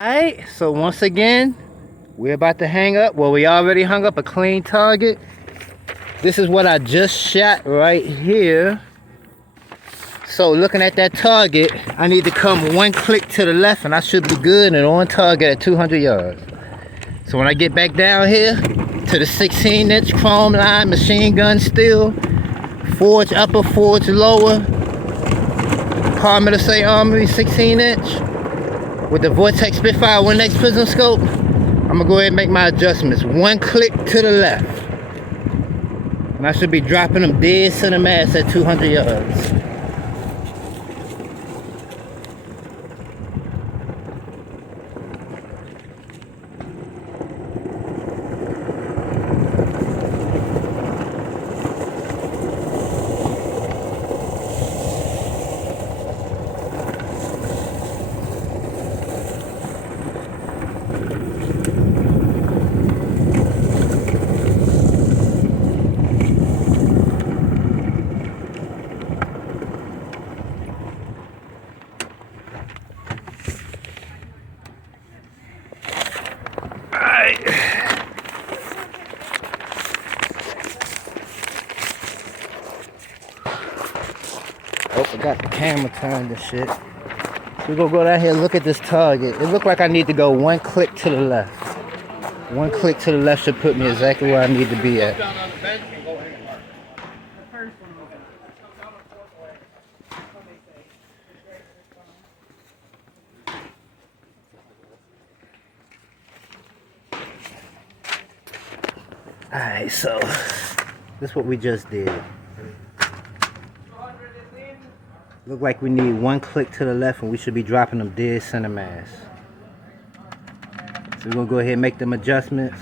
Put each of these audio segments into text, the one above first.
Alright, so once again, we're about to hang up. Well, we already hung up a clean target. This is what I just shot right here. So looking at that target, I need to come one click to the left and I should be good and on target at 200 yards. So when I get back down here to the 16-inch chrome line machine gun steel, forge upper, forge lower, Parmeter Say Armory 16-inch, with the Vortex Spitfire 1X Prism Scope, I'm gonna go ahead and make my adjustments. One click to the left. And I should be dropping them dead center mass at 200 yards. Oh, I got the camera turned and shit. We're gonna go down here and look at this target. It looked like I need to go one click to the left. One click to the left should put me exactly where I need to be at. Alright, so this is what we just did. Look like we need one click to the left and we should be dropping them dead center mass. So we're gonna go ahead and make them adjustments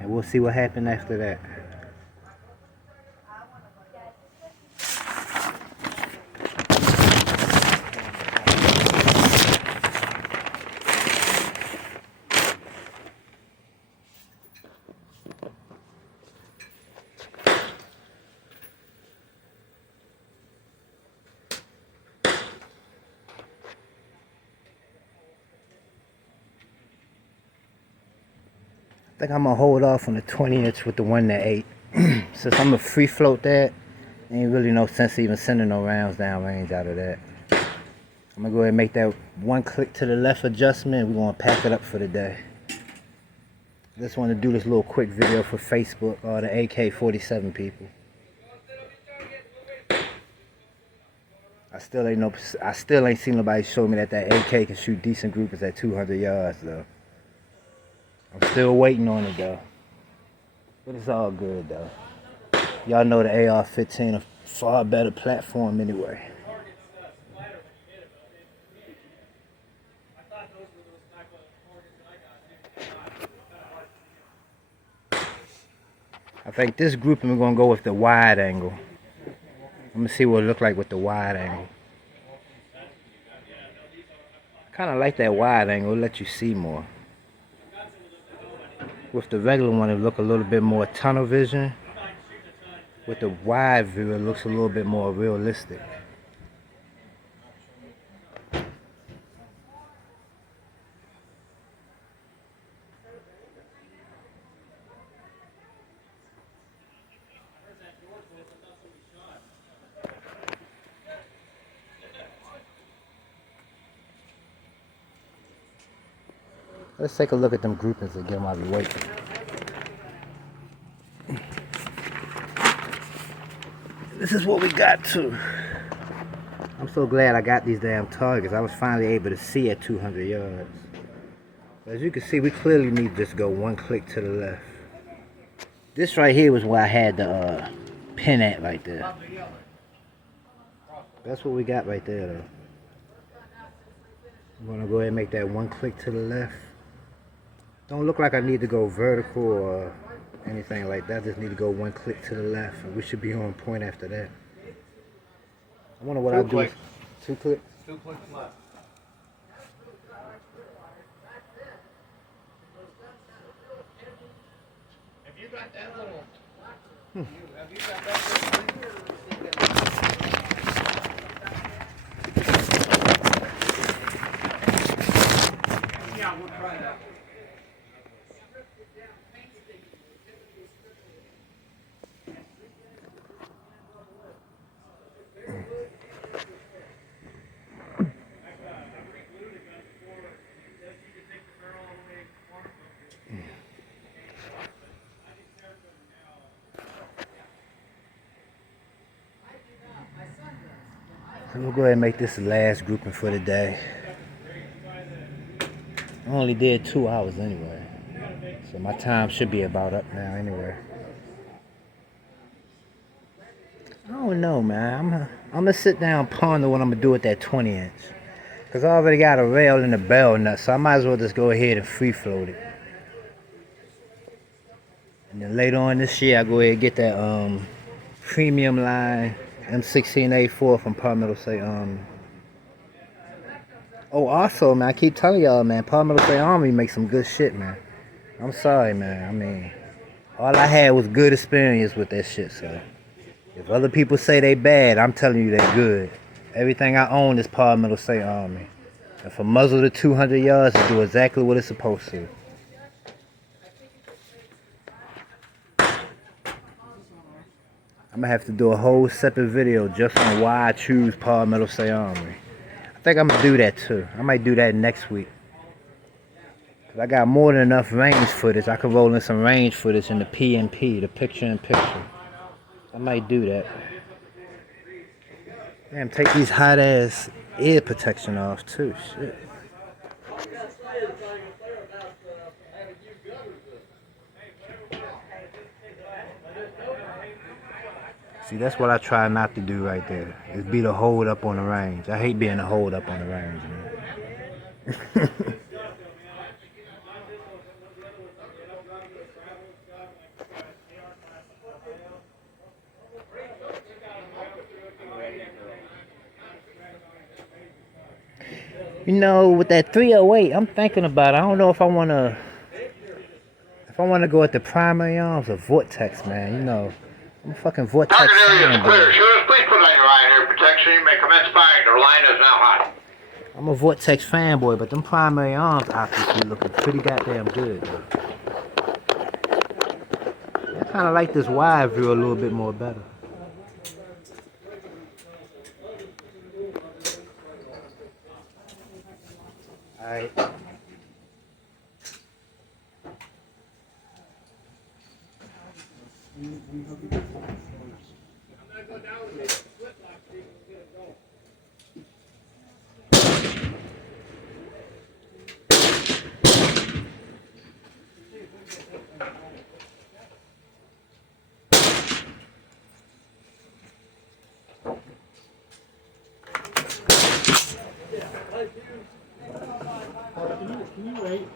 and we'll see what happens after that. I think I'm gonna hold off on the 20-inch with the one that 8. Since I'm gonna free float that, ain't really no sense even sending no rounds down range out of that. I'm gonna go ahead and make that one click to the left adjustment. We're gonna pack it up for the day. Just want to do this little quick video for Facebook or the AK47 people. I still ain't seen nobody show me that AK can shoot decent groupers at 200 yards though. I'm still waiting on it though. But it's all good though. Y'all know the AR15 a far better platform anyway. I think this grouping we're gonna go with the wide angle. Let me see what it look like with the wide angle. Kinda like that wide angle, it'll let you see more. With the regular one, it look a little bit more tunnel vision. With the wide view, it looks a little bit more realistic. Let's take a look at them groupings again while we wait. This is what we got to. I'm so glad I got these damn targets. I was finally able to see at 200 yards. As you can see, we clearly need to just go one click to the left. This right here was where I had the pin at right there. That's what we got right there though. I'm gonna go ahead and make that one click to the left. Don't look like I need to go vertical or anything like that. I just need to go one click to the left and we should be on point after that. I wonder what I'll do. 2 clicks? 2 clicks left. Have you got that little... Have you got that little... Yeah, we'll try that. So we'll go ahead and make this the last grouping for the day. I only did 2 hours anyway, so my time should be about up now anyway. I don't know, man. I'm gonna sit down and ponder what I'm gonna do with that 20-inch. Cause I already got a rail and a bell nut, so I might as well just go ahead and free float it. And then later on this year, I go ahead and get that premium line M16A4 from Palmetto State Army. Oh, also, man, I keep telling y'all, man, Palmetto State Army makes some good shit, man. I'm sorry, man. I mean, all I had was good experience with that shit, so if other people say they bad, I'm telling you they good. Everything I own is Palmetto State Army. And for muzzle to 200 yards, it do exactly what it's supposed to. I'm gonna have to do a whole separate video just on why I choose Palmetto State Army. I think I'm gonna do that too. I might do that next week. Cause I got more than enough range footage. I could roll in some range footage in the PNP, the picture in picture. I might do that. Damn, take these hot ass ear protection off too. Shit. See, that's what I try not to do right there. Is be the hold up on the range. I hate being the hold up on the range, man. You know, with that 308, I'm thinking about it. I don't know if I wanna go at the primary arms or Vortex, man. You know, I'm a fucking Vortex Target area is fan, clear. boy. Shooters, please put on your line here protection. You may commence firing. Your line is now hot. I'm a Vortex fanboy, but them primary arms optics be looking pretty goddamn good, though. I kind of like this wide view a little bit more better. Alright. Can you wait?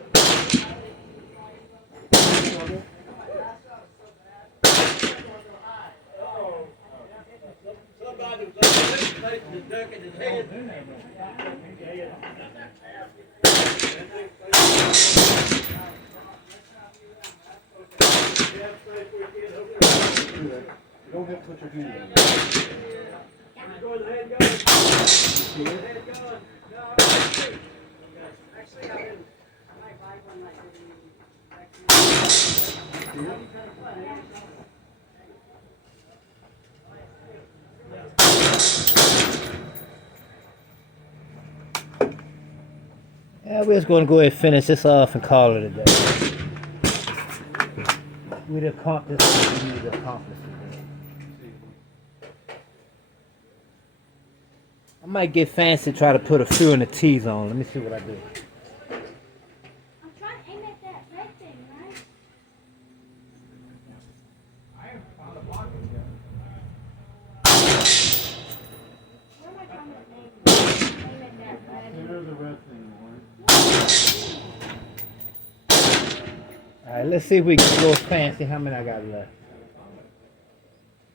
Somebody was taking the duck in his head. You don't have to put your hand in. Go ahead, go. Go ahead, go. No, actually, I might buy one like Yeah, we're just gonna go ahead and finish this off and call it a day. We'd accomplished what we need to accomplish today. I might get fancy, try to put a few in the T-zone. Let me see what I do. I'm trying to aim at that red thing, right? I haven't found a block yet. Where am I trying to aim at that red? There's a red thing, Alright, let's see if we can go fancy. How many I got left?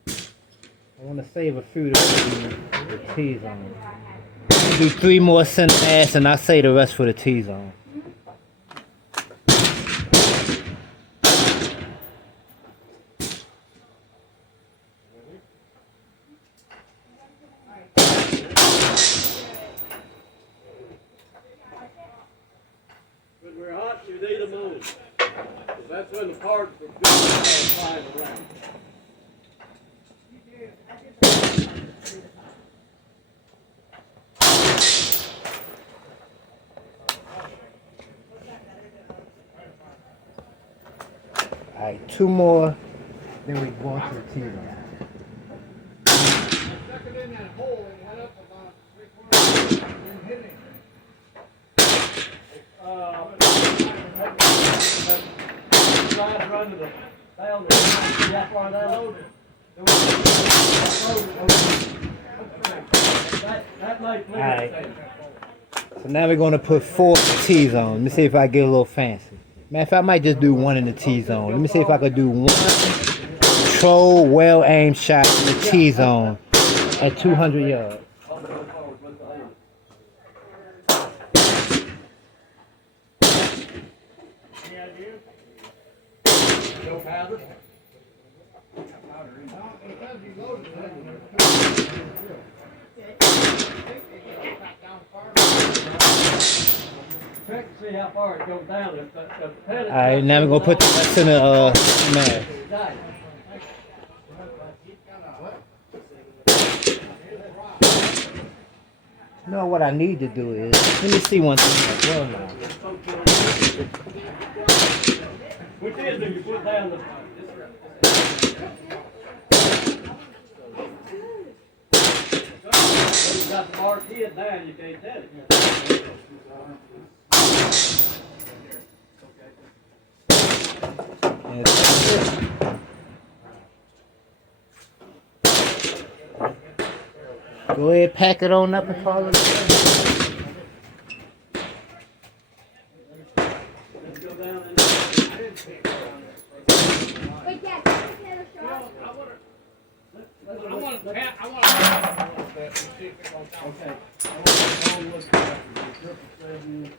I want to save a few to put the T-zone. Do 3 more center mass and I'll save the rest for the T-zone. When we're hot, you need a moon. 'Cause that's when the parts are good flying around. All right, 2 more. Then we go into the T-zone. Stuck it in that hole and went up about 3/4 and hit it. Drive running the down there. See how far that loaded. That might clear Alright. it. So now we're gonna put 4 in the T-zone. Let me see if I get a little fancy. Matter of fact, I might just do 1 in the T-zone. Let me see if I could do 1 control, well-aimed shot in the T-zone at 200 yards. No powder? Check to see how far it goes down. If the pellet Alright, now we're gonna put the rest in the mag. No, what I need to do is, let me see one thing as well now. Which end do you put down the... You got the mark head down, you can't tell it. Go ahead, pack it on up and call it. Let's go down and... Wait, Dad, can you get a shot? I want to pat, I want to see if it goes down. Okay. I'll look at that. 777.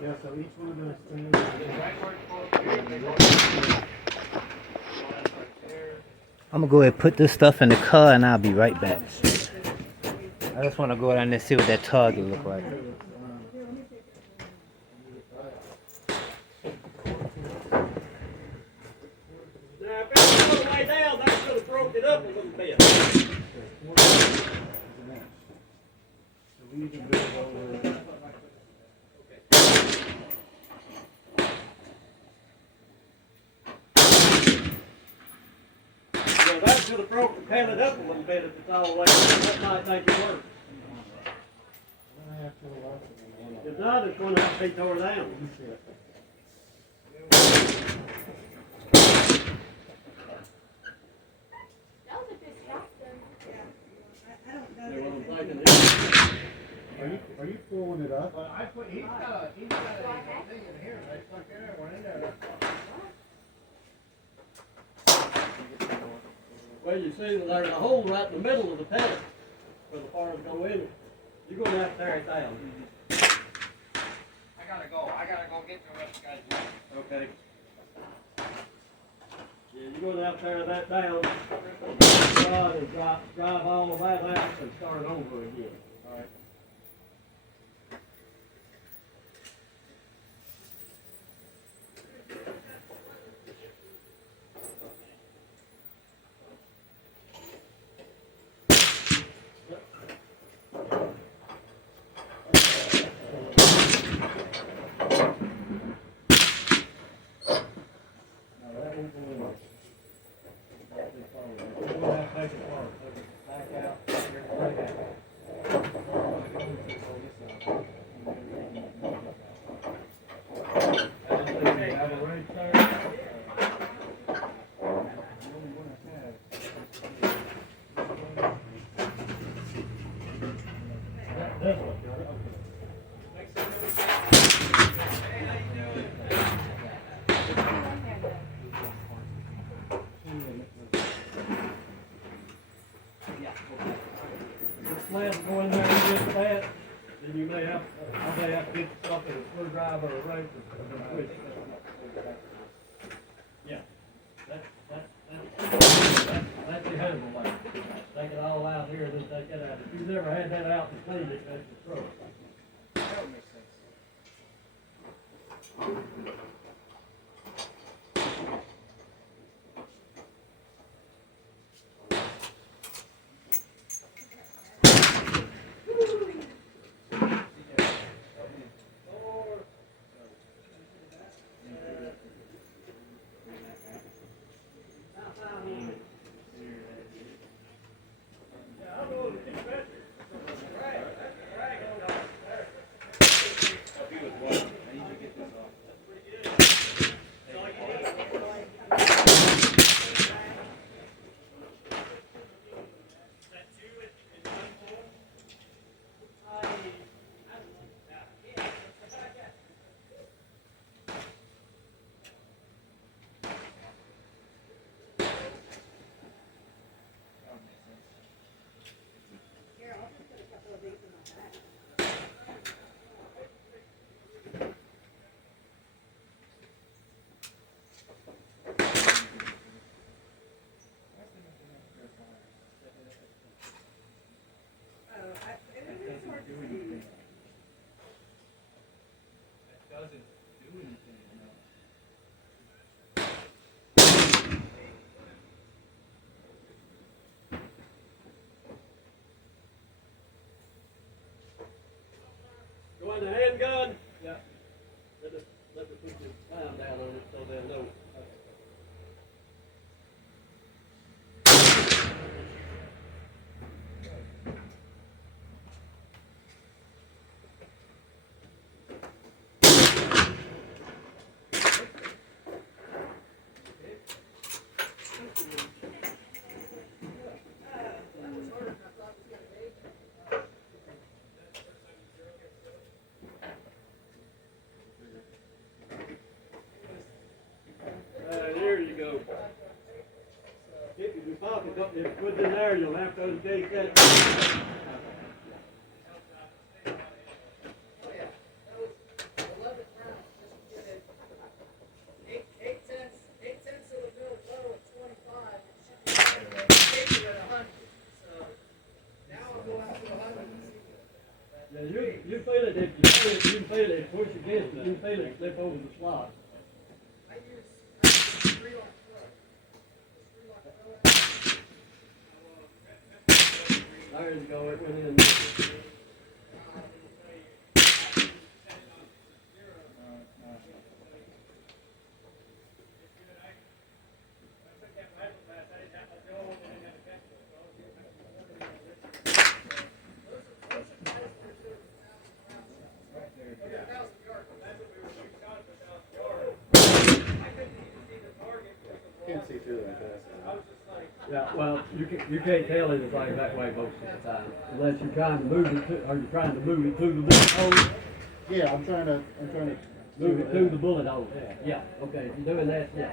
Yeah, so each one of those things. I'm gonna go ahead and put this stuff in the car and I'll be right back. I just wanna go down there and see what that target look like. Now, if it's all the way down, that should have broke it up a little bit. So we can build over. So that should have broke the pellet up a little bit if it's all the way down. That might make it work. If not, it's going to have to be tore down. That was a good shot, though. See what I'm thinking here? Are you pulling it up? He's got a thing in here. They stuck everyone in there. Well, you see that there's a hole right in the middle of the pellet where the parts go in. You're going to have to tear it down. I gotta go get the rest of the guys. Okay. run out there that down, rod and drive all of that out and start over again. All right. Now that won't go in there. That's the problem. We'll have to take it apart, take it back out, bring it out. Have a right there. This one, okay. The slab go in there and get that, then you may have, I may have to get something, a screwdriver or a wrench or switch. Yeah, that's the handle way. Take it all out here and then take it out. If you've never had that out and cleaned it, that's the trouble. That would make sense. Here, I'll just put a couple of these in my bag. Go in the handgun? Yeah. Let me put the time down on it so they'll know. There you go. If your pocket up there, put it in there, you'll have to take that. Yeah, you feel it if you feel it, push against it, you feel it slip over the slot. There you go, it went in. Can't see through that. Yeah, well, you can't tell anything that way most of the time, unless you're trying to move it to, are you trying to move it through the bullet hole? Yeah, I'm trying to. Move it through the bullet hole. Yeah, okay, if you're doing that, yeah.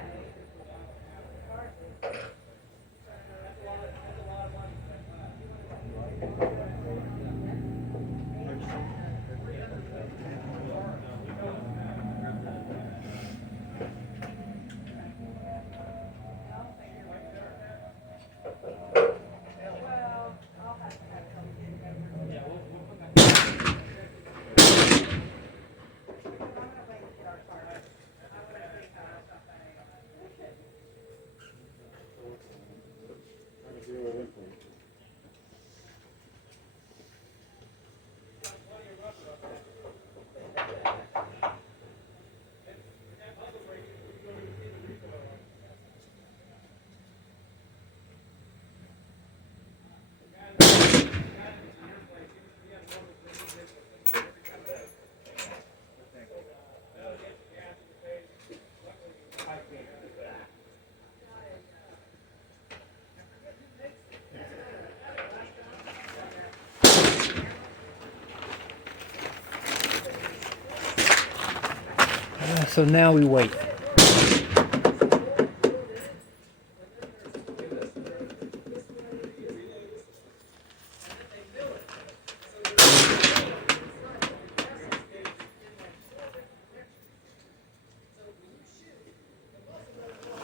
So now we wait.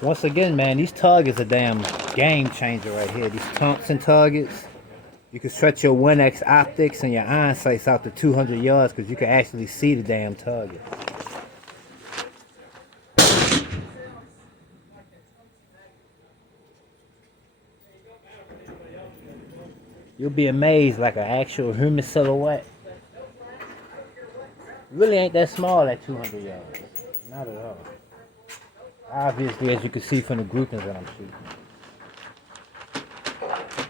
Once again, man, these targets are damn game changer right here. These Thompson targets. You can stretch your 1X optics and your iron sights out to 200 yards because you can actually see the damn target. You'll be amazed like an actual human silhouette. Really ain't that small at 200 yards. Not at all. Obviously, as you can see from the groupings that I'm shooting.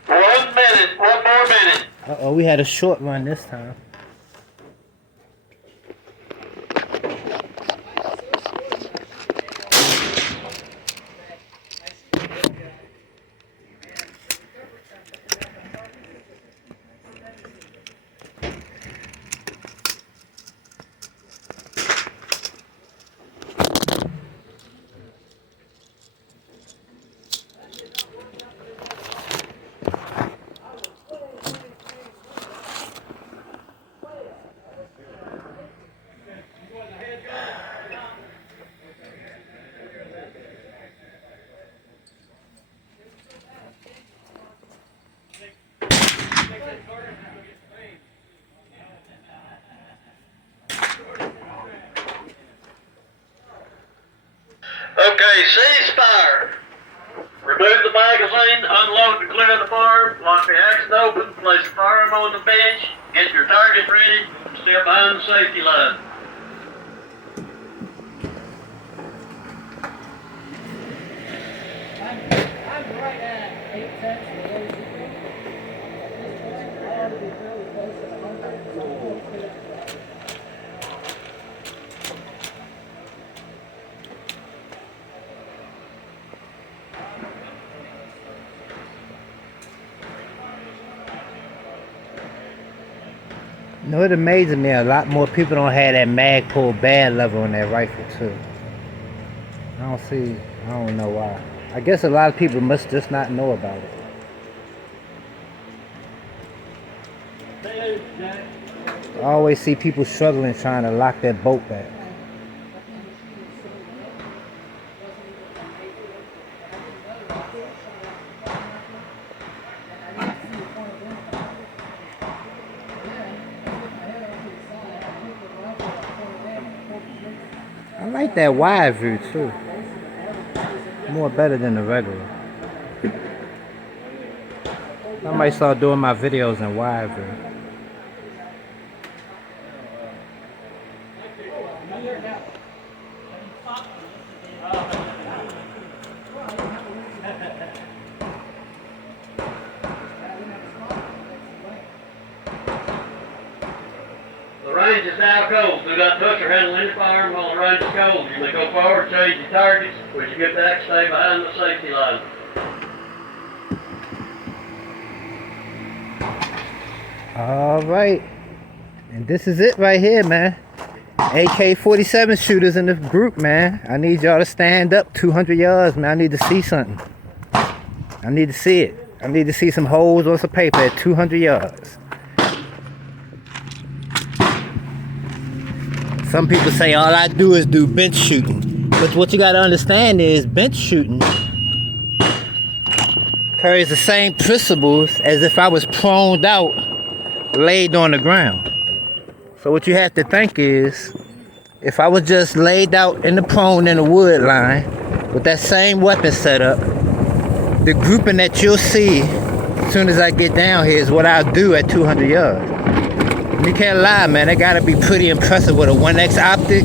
1 minute, 1 more minute. Uh-oh, we had a short run this time. Okay, ceasefire. Remove the magazine, unload to clear the farm, lock the action open, place the firearm on the bench, get your target ready, step behind the safety line. I'm right at 8 tenths of the I ought to be fairly close to the 100, so I'm going to clear it. You know, it amazes me a lot more people don't have that mag pull bad level on their rifle too. I don't know why. I guess a lot of people must just not know about it. I always see people struggling trying to lock their bolt back. I like that wide view too. More better than the regular. I might start doing my videos in wide view. The range is now cold. Do not touch or handle any firearm while the range is cold. You may go forward, change your targets, but you get back, stay behind the safety line. All right, and this is it right here, man. AK47 shooters in the group, man. I need y'all to stand up 200 yards, man. I need to see something. I need to see it. I need to see some holes on some paper at 200 yards. Some people say all I do is do bench shooting. But what you gotta understand is bench shooting carries the same principles as if I was proned out, laid on the ground. So what you have to think is, if I was just laid out in the prone in the wood line with that same weapon setup, the grouping that you'll see as soon as I get down here is what I'll do at 200 yards. You can't lie, man. That gotta be pretty impressive with a 1X optic.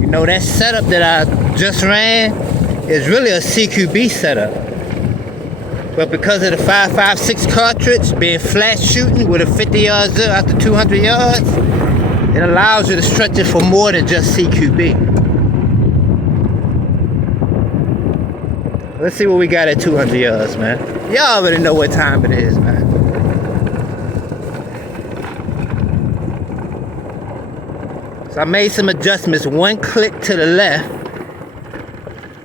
You know, that setup that I just ran is really a CQB setup. But because of the 5.56 cartridge being flat shooting with a 50 yard zip out to 200 yards, it allows you to stretch it for more than just CQB. Let's see what we got at 200 yards, man. Y'all already know what time it is, man. So I made some adjustments. One click to the left,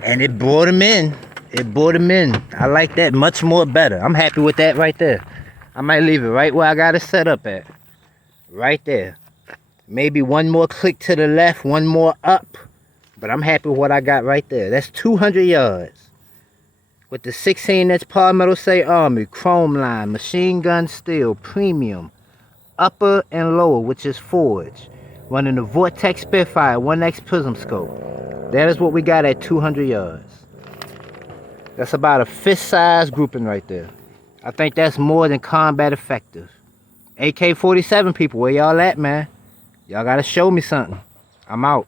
and it brought him in. It brought him in. I like that much more better. I'm happy with that right there. I might leave it right where I got it set up at. Right there. Maybe one more click to the left, one more up. But I'm happy with what I got right there. That's 200 yards. With the 16-inch Polymetal Say Army, chrome line, machine gun steel, premium, upper and lower, which is forged. Running the Vortex Spitfire 1X Prism Scope. That is what we got at 200 yards. That's about a fist size grouping right there. I think that's more than combat effective. AK47 people, where y'all at, man? Y'all gotta show me something. I'm out.